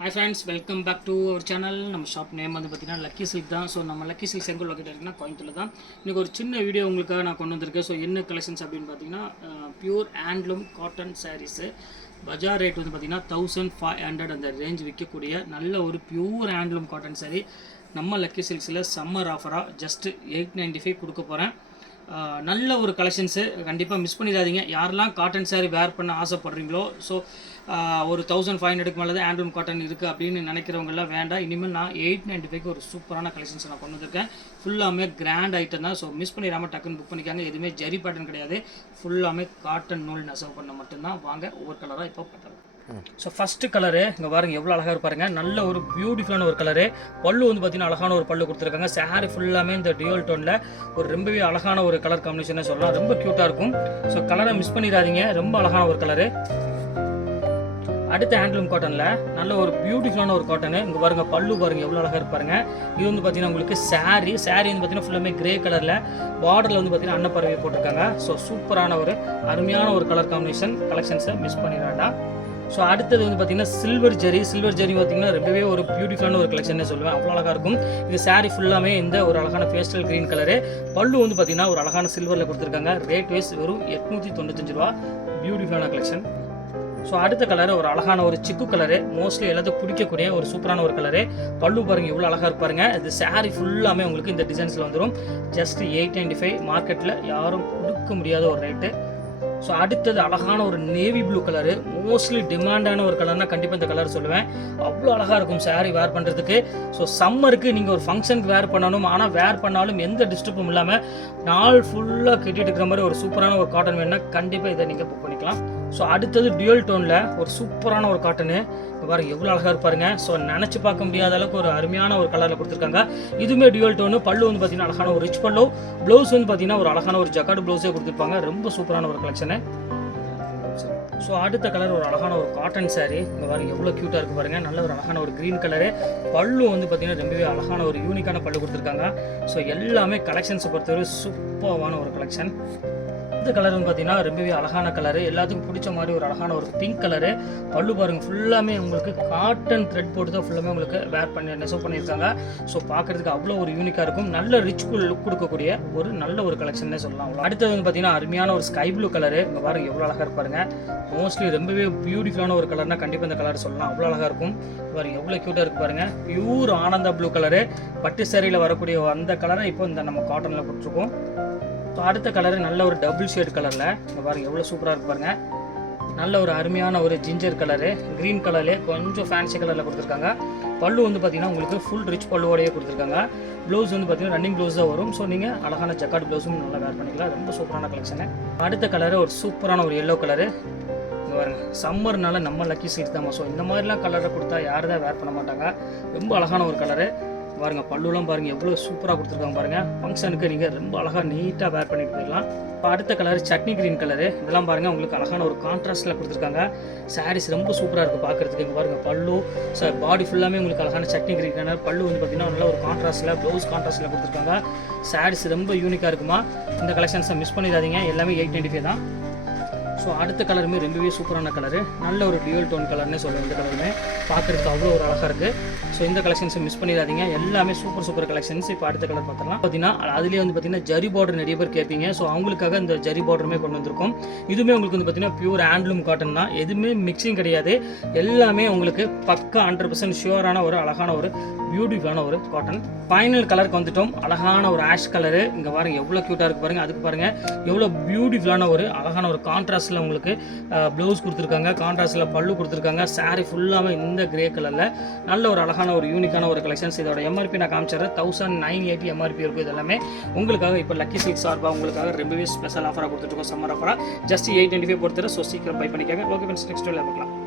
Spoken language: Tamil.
Hi friends, welcome back to our channel. நம்ம ஷாப் நேம் வந்து பார்த்தீங்கன்னா லக்கி சில்க் தான். ஸோ நம்ம லக்கி சில்க் எங்கே லொக்கேட் இருக்குன்னா கோயம்புத்தூர்ல தான். இன்றைக்கி ஒரு சின்ன வீடியோ உங்களுக்காக நான் கொண்டு வந்திருக்கேன். ஸோ என்ன கலெக்ஷன்ஸ் அப்படின்னு பார்த்தீங்கன்னா பியூர் ஹேண்ட்லூம் காட்டன் சாரீஸு. பஜார் ரேட் வந்து பார்த்தீங்கன்னா 1500 அந்த ரேஞ்ச் விற்கக்கூடிய நல்ல ஒரு பியூர் ஹேண்ட்லூம் காட்டன் சாரீ நம்ம லக்கி சில்க்ஸில் சம்மர் ஆஃபராக ஜஸ்ட் 895 கொடுக்க போகிறேன். நல்ல ஒரு கலெக்ஷன்ஸு கண்டிப்பாக மிஸ் பண்ணிடாதீங்க. யாரெல்லாம் காட்டன் சாரீ வேர் பண்ண ஆசைப்படுறீங்களோ ஸோ ஒரு 1500க்கு மேலே தான் ஹேண்ட்லூம் காட்டன் இருக்குது அப்படின்னு நினைக்கிறவங்கலாம் வேண்டாம். இனிமேல் நான் 895க்கு ஒரு சூப்பரான கலெக்ஷன்ஸ் நான் கொண்டு வந்திருக்கேன். ஃபுல்லாமே கிராண்ட் ஐட்டம் தான். ஸோ மிஸ் பண்ணிடாமல் டக்குன்னு புக் பண்ணிக்காங்க. எதுவுமே ஜரி பேட்டர்ன் கிடையாது. ஃபுல்லாமே காட்டன் நூல் நெசவு பண்ண மட்டும்தான். வாங்க ஒவ்வொரு கலராக இப்போ பார்க்கலாம். ஸோ ஃபஸ்ட்டு கலரு இங்கே பாருங்கள் எவ்வளோ அழகாக இருப்பாருங்க. நல்ல ஒரு பியூட்டிஃபுல்லான ஒரு கலரு. பல்லு வந்து பார்த்தீங்கன்னா அழகான ஒரு பல்லு கொடுத்துருக்காங்க. சாரி ஃபுல்லாமே இந்த டியூல் டோனில் ஒரு ரொம்பவே அழகான ஒரு கலர் காம்பினேஷனே சொல்லலாம். ரொம்ப க்யூட்டாக இருக்கும். ஸோ கலரை மிஸ் பண்ணிடாதீங்க. ரொம்ப அழகான ஒரு கலரு. அடுத்த ஹேண்ட்லூம் காட்டனில் நல்ல ஒரு பியூட்டிஃபுல்லான ஒரு காட்டனு. இங்கே பாருங்கள் பல்லு பாருங்கள் எவ்வளோ அழகாக இருப்பாருங்க. இது வந்து பார்த்தீங்கன்னா உங்களுக்கு சாரீ வந்து பார்த்தீங்கன்னா ஃபுல்லாமே கிரே கலரில் பார்டரில் வந்து பார்த்தீங்கன்னா அன்னப்பறவை போட்டிருக்காங்க. ஸோ சூப்பரான ஒரு அருமையான ஒரு கலர் காம்பினேஷன். கலெக்ஷன்ஸை மிஸ் பண்ணிடாண்டா. ஸோ அடுத்தது வந்து பார்த்தீங்கன்னா சில்வர் ஜெரி பார்த்தீங்கன்னா ரொம்பவே ஒரு பியூட்டிஃபுல்லான ஒரு கலெக்ஷன் சொல்லுவேன். அவ்வளோ அழகாக இருக்கும். இது சாரீ ஃபுல்லாமே இந்த ஒரு அழகான பேஸ்டல் க்ரீன் கலரு. பல்லு வந்து பார்த்தீங்கன்னா ஒரு அழகான சில்வரில் கொடுத்துருக்காங்க. ரேட் வைஸ் வெறும் 895 ரூபா. பியூட்டிஃபுல்லான கலெக்ஷன். ஸோ அடுத்த கலரு ஒரு அழகான ஒரு சிக்கு கலரு. மோஸ்ட்லி எல்லாத்துக்கும் பிடிக்கக்கூடிய ஒரு சூப்பரான ஒரு கலரு. பல்லு பாருங்கள் எவ்வளோ அழகாக இருப்பாருங்க. இது சாரீ ஃபுல்லாமே உங்களுக்கு இந்த டிசைன்ஸில் வந்துடும். ஜஸ்ட் 895 மார்க்கெட்டில் யாரும் கொடுக்க முடியாத ஒரு ரேட்டு. ஸோ அடுத்தது அழகான ஒரு நேவி ப்ளூ கலரு. மோஸ்ட்லி டிமாண்டான ஒரு கலர்னா கண்டிப்பாக இந்த கலர் சொல்லுவேன். அவ்வளோ அழகாக இருக்கும் சாரீ வேர் பண்ணுறதுக்கு. ஸோ சம்மருக்கு நீங்கள் ஒரு ஃபங்க்ஷனுக்கு வேர் பண்ணணும். ஆனால் வேர் பண்ணாலும் எந்த டிஸ்டர்பும் இல்லாமல் நாள் ஃபுல்லாக கட்டிட்டு இருக்கிற மாதிரி ஒரு சூப்பரான ஒரு காட்டன் வேணும்னா கண்டிப்பாக இதை நீங்கள் புக் பண்ணிக்கலாம். ஸோ அடுத்தது டியூல் டோனில் ஒரு சூப்பரான ஒரு காட்டனு. பாருங்க எவ்வளோ அழகாக இருப்பாருங்க. ஸோ நினச்சி பார்க்க முடியாத அளவுக்கு ஒரு அருமையான ஒரு கலரில் கொடுத்துருக்காங்க. இதுவுமே டியூல் டோனு. பல்லு வந்து பார்த்தீங்கன்னா அழகான ஒரு ரிச் பல்லு. ப்ளவுஸ் வந்து பார்த்தீங்கன்னா ஒரு அழகான ஒரு ஜக்கார்டு ப்ளவுஸே கொடுத்துருப்பாங்க. ரொம்ப சூப்பரான ஒரு கலெக்ஷனு. ஸோ அடுத்த கலர் ஒரு அழகான ஒரு காட்டன் சாரீ. இங்கே பாருங்கள் எவ்வளோ க்யூட்டாக இருக்குது பாருங்கள். நல்ல ஒரு அழகான ஒரு க்ரீன் கலரு. பல்லு வந்து பார்த்தீங்கன்னா ரொம்பவே அழகான ஒரு யூனிக்கான பல்லு கொடுத்துருக்காங்க. ஸோ எல்லாமே கலெக்ஷன்ஸை பொறுத்தவரை சூப்பரான ஒரு கலெக்ஷன். இந்த கலர் வந்து பார்த்தீங்கன்னா ரொம்பவே அழகான கலரு. எல்லாத்துக்கும் பிடிச்ச மாதிரி ஒரு அழகான ஒரு பிங்க் கலரு. பல்லு பாருங்கள் ஃபுல்லாமே உங்களுக்கு காட்டன் த்ரெட் போட்டு தான் ஃபுல்லாமே உங்களுக்கு வேர் பண்ணி நெசவு பண்ணியிருக்காங்க. ஸோ பார்க்குறதுக்கு அவ்வளோ ஒரு யூனிக்காக இருக்கும். நல்ல ரிச் லுக் கொடுக்கக்கூடிய ஒரு நல்ல ஒரு கலெக்ஷன்னே சொல்லலாம். அடுத்தது வந்து பார்த்தீங்கன்னா அருமையான ஒரு ஸ்கை ப்ளூ கலரு. இங்கே பாருங்கள் எவ்வளோ அழகாக இருப்பாருங்க. மோஸ்ட்லி ரொம்பவே பியூட்டிஃபுல்லான ஒரு கலர்னா கண்டிப்பாக இந்த கலர் சொல்லலாம். அவ்வளோ அழகாக இருக்கும். பாருங்கள் எவ்வளோ க்யூட்டாக இருக்குது பாருங்கள். Pure Ananda blue colour. பட்டு சாரியில் வரக்கூடிய அந்த கலரை இப்போ இந்த நம்ம காட்டனில் கொடுத்துருக்கோம். ஸோ அடுத்த கலரு நல்ல ஒரு டபுள் ஷேட் கலரில். இங்கே பாருங்கள் எவ்வளோ சூப்பராக இருக்கு பாருங்க. நல்ல ஒரு அருமையான ஒரு ஜிஞ்சர் கலரு. க்ரீன் கலர்லேயே கொஞ்சம் ஃபேன்சி கலரில் கொடுத்துருக்காங்க. பல்லு வந்து பார்த்தீங்கன்னா உங்களுக்கு ஃபுல் ரிச் பல்லுவோடையே கொடுத்துருக்காங்க. ப்ளவுஸ் வந்து பார்த்தீங்கன்னா ரன்னிங் ப்ளவுஸ் தான் வரும். ஸோ நீங்கள் அழகான ஜக்கார்டு ப்ளவுஸும் நல்லா வேர் பண்ணிக்கலாம். ரொம்ப சூப்பரான கலெக்ஷனு. அடுத்த கலரு ஒரு சூப்பரான ஒரு எல்லோ கலரு. இங்கே பாருங்க சம்மர்னால நம்ம லக்கி சீட் தான். ஸோ இந்த மாதிரிலாம் கலரை கொடுத்தா யாரும் தான் வேர் பண்ண மாட்டாங்க. ரொம்ப அழகான ஒரு கலரு. பாருங்கள் பல்லுலாம் பாருங்கள் எவ்வளோ சூப்பராக கொடுத்துருக்காங்க பாருங்கள். ஃபங்க்ஷனுக்கு நீங்கள் ரொம்ப அழகாக நீட்டாக வேர் பண்ணிட்டு போயிடலாம். இப்போ அடுத்த கலர் சட்னி க்ரீன் கலரு. இதெல்லாம் பாருங்கள் உங்களுக்கு அழகான ஒரு கான்ட்ராஸ்ட்டில் கொடுத்துருக்காங்க. சாரீஸ் ரொம்ப சூப்பராக இருக்குது பார்க்குறதுக்கு. இங்கே பாருங்கள் பல்லு பாடி ஃபுல்லாமே உங்களுக்கு அழகான சட்னி க்ரீன் கலர். பல்லு வந்து பார்த்திங்கன்னா நல்ல ஒரு கான்ட்ராஸ்ட்டில் ப்ளவுஸ் கான்ட்ராஸ்ட்டில் கொடுத்துருக்காங்க. சாரீஸ் ரொம்ப யூனிக்காக இருக்குமா. இந்த கலெக்ஷன்ஸை மிஸ் பண்ணிடாதீங்க. எல்லாமே 895 தான். ஸோ அடுத்த கலருமே ரொம்பவே சூப்பரான கலரு. நல்ல ஒரு டியூல் டோன் கலர்னே சொல்லுவேன். இந்த கலருமே பார்க்குறதுக்கு அவ்வளோ ஒரு அழகாக இருக்குது. ஸோ இந்த கலெக்ஷன்ஸை மிஸ் பண்ணிடாதீங்க. எல்லாமே சூப்பர் கலெக்ஷன்ஸ். இப்போ அடுத்த கலர் பார்த்தலாம். பார்த்தீங்கன்னா அதுலேயே வந்து பார்த்தீங்கன்னா ஜரி பார்டர் நிறைய பேர் கேட்பீங்க. ஸோ அவங்களுக்காக இந்த ஜரி பார்டருமே கொண்டு வந்திருக்கோம். இதுவுமே உங்களுக்கு வந்து பார்த்தீங்கன்னா பியூர் ஹேண்ட்லூம் காட்டன் தான். எதுவுமே மிக்சிங் கிடையாது. எல்லாமே உங்களுக்கு பக்கா 100% ஷியூரான ஒரு அழகான ஒரு பியூட்டிஃபுல்லான ஒரு காட்டன். ஃபைனல் கலருக்கு வந்துட்டோம். அழகான ஒரு ஆஷ் கலரு. இங்கே பாருங்கள் எவ்வளோ க்யூட்டாக இருக்குது பாருங்கள். அதுக்கு பாருங்கள் எவ்வளோ பியூட்டிஃபுல்லான ஒரு அழகான ஒரு கான்ட்ராஸ்ட்டில் உங்களுக்கு ப்ளவுஸ் கொடுத்துருக்காங்க. கான்ட்ராஸ்ட்டில் பல்லு கொடுத்துருக்காங்க. சாரீ ஃபுல்லாமே இந்த கிரே கலரில் நல்ல ஒரு அழகான ஒரு யூனிக்கான ஒரு கலெக்ஷன்ஸ். இதோட எம்ஆர்பி நான் காமிச்சிடுறேன். 1980 எம்ஆர்பி இருக்கும். இது எல்லாமே உங்களுக்காக இப்போ லக்கி சில்க் சார்பாக உங்களுக்காக ரொம்பவே ஸ்பெஷல் ஆஃபராக கொடுத்துருக்கோம். சம்மர் ஆஃபராக ஜஸ்ட் 895 பொறுத்தவரை. ஸோ சீக்கிரம் பை பண்ணிக்காங்க. ஓகே ஃப்ரெண்ட்ஸ், நெக்ஸ்ட் வீடியோவில் பார்க்கலாம்.